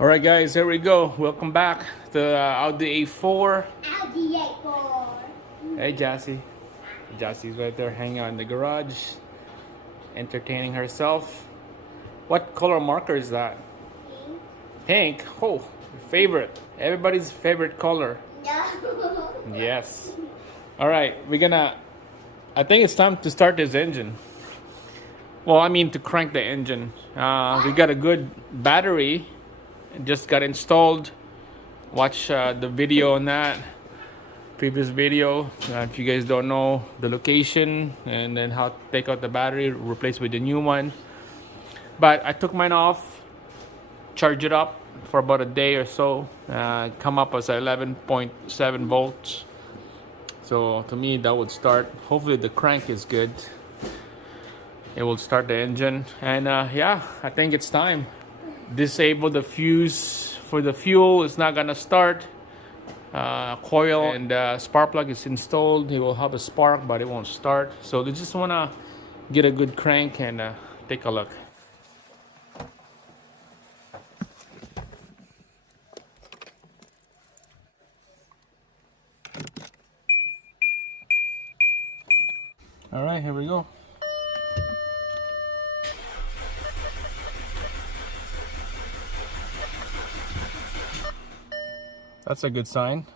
Alright guys, here we go. Welcome back to Audi A4. Audi A4. Hey Jassy. Jassy's right there hanging out in the garage, entertaining herself. What color marker is that? Pink. Pink. Oh, your favorite. Everybody's favorite color. No. Yes. Alright, I think it's time to start this engine. Well, I mean to crank the engine. We got a good battery. It just got installed. Watch the video on that. Previous video. If you guys don't know the location and then how to take out the battery, replace with the new one. But I took mine off, charge it up for about a day or so. Come up as 11.7 volts. So to me that would start. Hopefully the crank is good. It will start the engine. And yeah, I think it's time. Disable the fuse for the fuel. It's not gonna start. Coil and spark plug is installed. It will have a spark, but it won't start. So they just wanna get a good crank and take a look. All right, here we go. That's a good sign.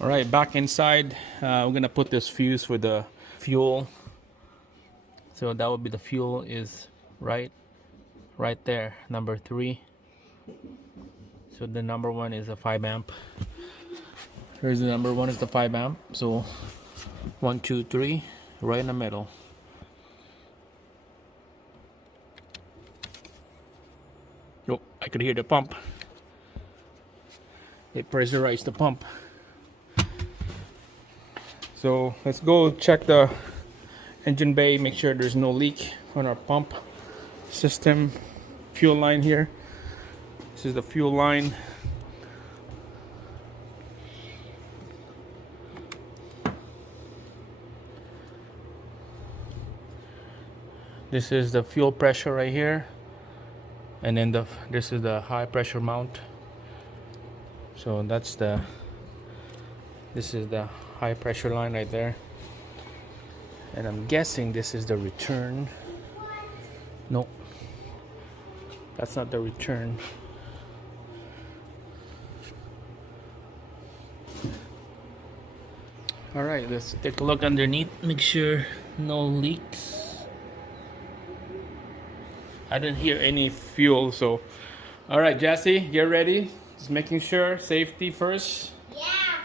All right, back inside, we're gonna put this fuse for the fuel. So that would be the fuel is right there, number 3. So the number 1 is a 5 amp. Here's the number 1 is the 5 amp. So 1, 2, 3, right in the middle. Oh, I could hear the pump. It pressurized the pump. So let's go check the engine bay, make sure there's no leak on our pump system. Fuel line here. This is the fuel line. This is the fuel pressure right here, and then this is the high pressure mount. So this is the high pressure line right there. And I'm guessing this is the return. No, that's not the return. All right, let's take a look underneath, make sure no leaks. I didn't hear any fuel, so all right, Jassy, get ready. Just making sure, safety first. Yeah,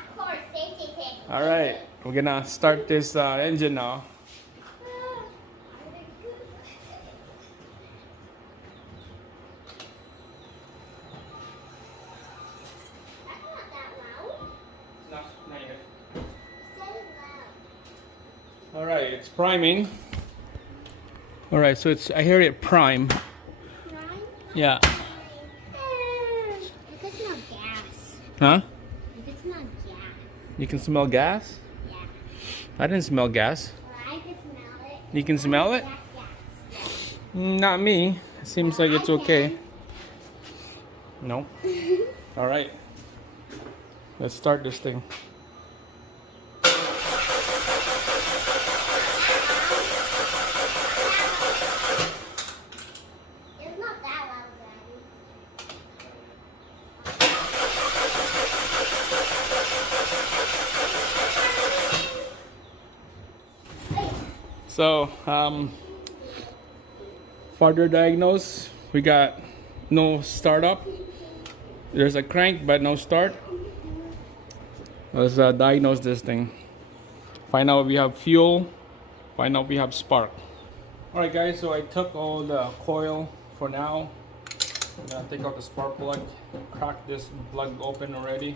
of course. Safety. All right, we're gonna start this engine now. That's not that loud. Not yet. So loud. All right, it's priming. All right, so I hear it prime. Right? Yeah. You can smell gas. Huh? You can smell gas. You can smell gas? Yeah. I didn't smell gas. Well, I can smell it. You can smell it? Gas. Not me. It seems like it's okay. No. All right. Let's start this thing. It's not that loud, Daddy. So, further diagnose, we got no startup. There's a crank, but no start. Let's diagnose this thing. Find out if we have fuel. Find out if we have spark. All right, guys. So I took all the coil for now. I'm gonna take out the spark plug. Crack this plug open already.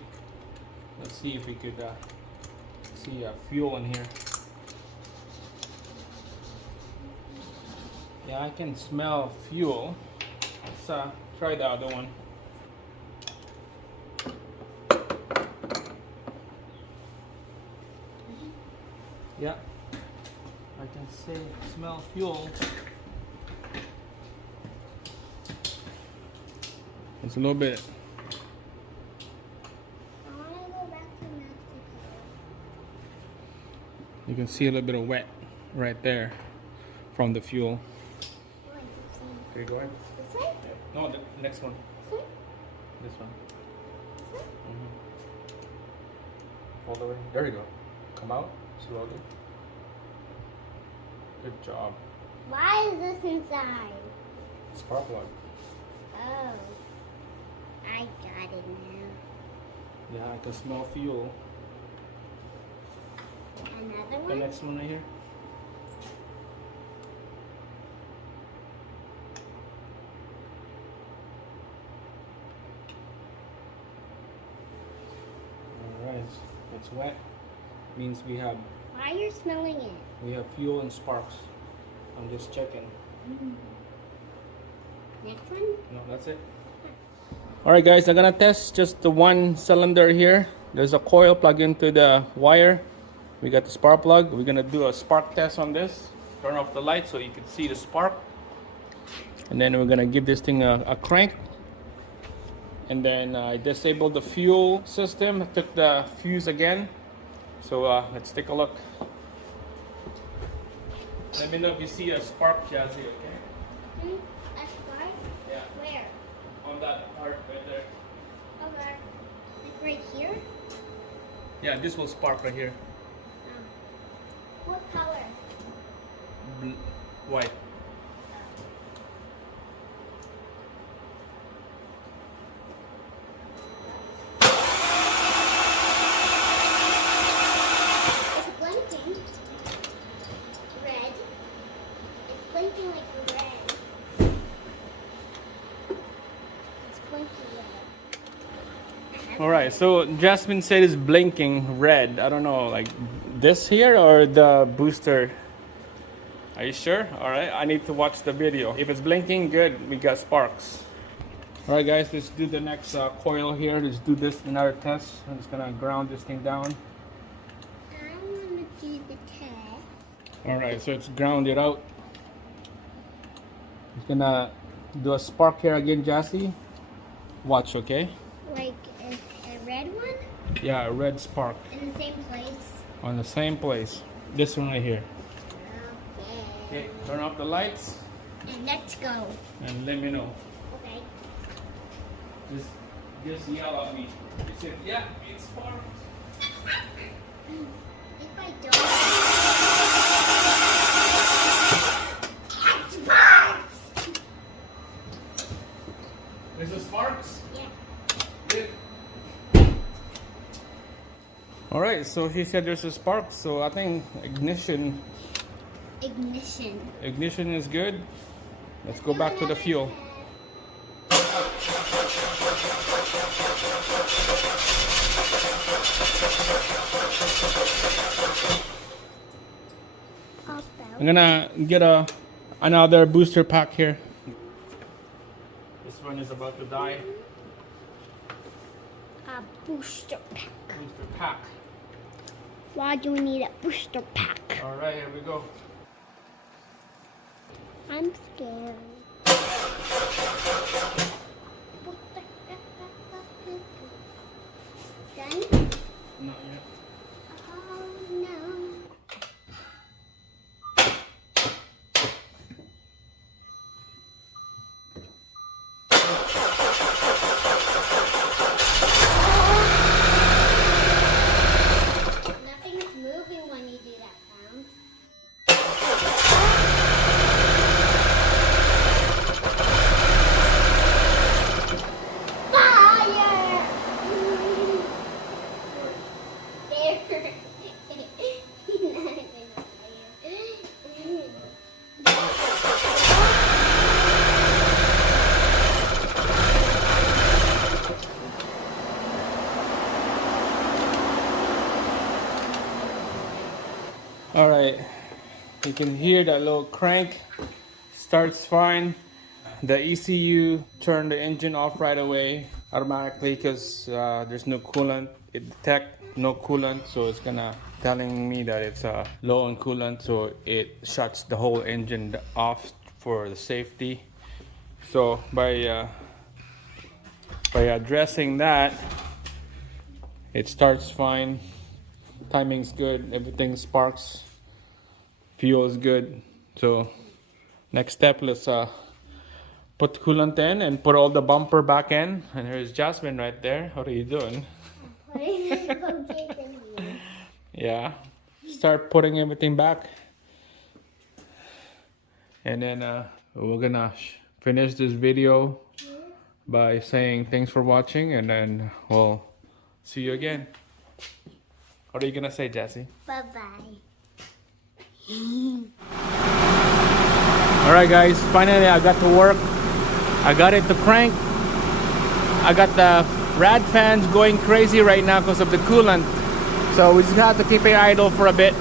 Let's see if we could see fuel in here. Yeah, I can smell fuel. Let's try the other one. Yeah, I can smell fuel. It's a little bit. I want to go back to Mexico. You can see a little bit of wet right there from the fuel. Oh, I can see. Okay, go ahead. This way? No, the next one. This way? This one. This way? All the way. There you go. Come out slowly. Good job. Why is this inside? Spark plug. Oh. I got it now. Yeah, I can smell fuel. Another The one? next one right here. Alright, it's wet. Means we have Why are you smelling it? fuel and sparks. I'm just checking. Next one? No, that's it. Alright guys, I'm gonna test just the one cylinder here. There's a coil plugged into the wire. We got the spark plug. We're gonna do a spark test on this. Turn off the light so you can see the spark. And then we're gonna give this thing a crank. And then I disabled the fuel system. Took the fuse again. So let's take a look. Let me know if you see a spark, Jazzy, okay? A spark? Yeah. Where? On that part right there. Okay. Like right here? Yeah, this will spark right here. What color? White. It's blinking. Red. It's blinking like red. It's blinking red. Alright, so Jasmine said it's blinking red. I don't know, like this here or the booster? Are you sure? Alright, I need to watch the video. If it's blinking, good, we got sparks. Alright guys, let's do the next coil here. Let's do this another test. I'm just gonna ground this thing down. I want to do the test. Alright, so it's grounded out. Just gonna do a spark here again, Jassy. Watch, okay? Like a red one? Yeah, a red spark In the same place? on the same place. This one right here. Okay. Okay, turn off the lights And let's go. and let me know. Okay. Just yell at me. You said, yeah, it's sparked. If I don't. It sparks! There's the sparks? Yeah. Good. Alright, so he said there's a spark, so I think ignition is good. Let's go back to the fuel. I'm gonna get another booster pack here. This one is about to die. A booster pack. Booster pack. Why do we need a booster pack? Alright, here we go. I'm scared. Done? Not yet. Oh no. Nothing's moving when you do that sound. Fire! There. Alright, you can hear that little crank starts fine. The ECU turned the engine off right away automatically because there's no coolant. It detects no coolant, so it's gonna telling me that it's low on coolant, so it shuts the whole engine off for the safety. So by by addressing that, it starts fine. Timing's good. Everything sparks. Fuel is good. So next step, let's put coolant in and put all the bumper back in. And there's Jasmine right there. What are you doing? Putting the cookies in here. Yeah. Start putting everything back. And then we're gonna finish this video by saying thanks for watching, and then we'll see you again. What are you gonna say, Jessie? Bye-bye. Alright guys, finally I got to work. I got it to crank. I got the rad fans going crazy right now because of the coolant. So we just have to keep it idle for a bit.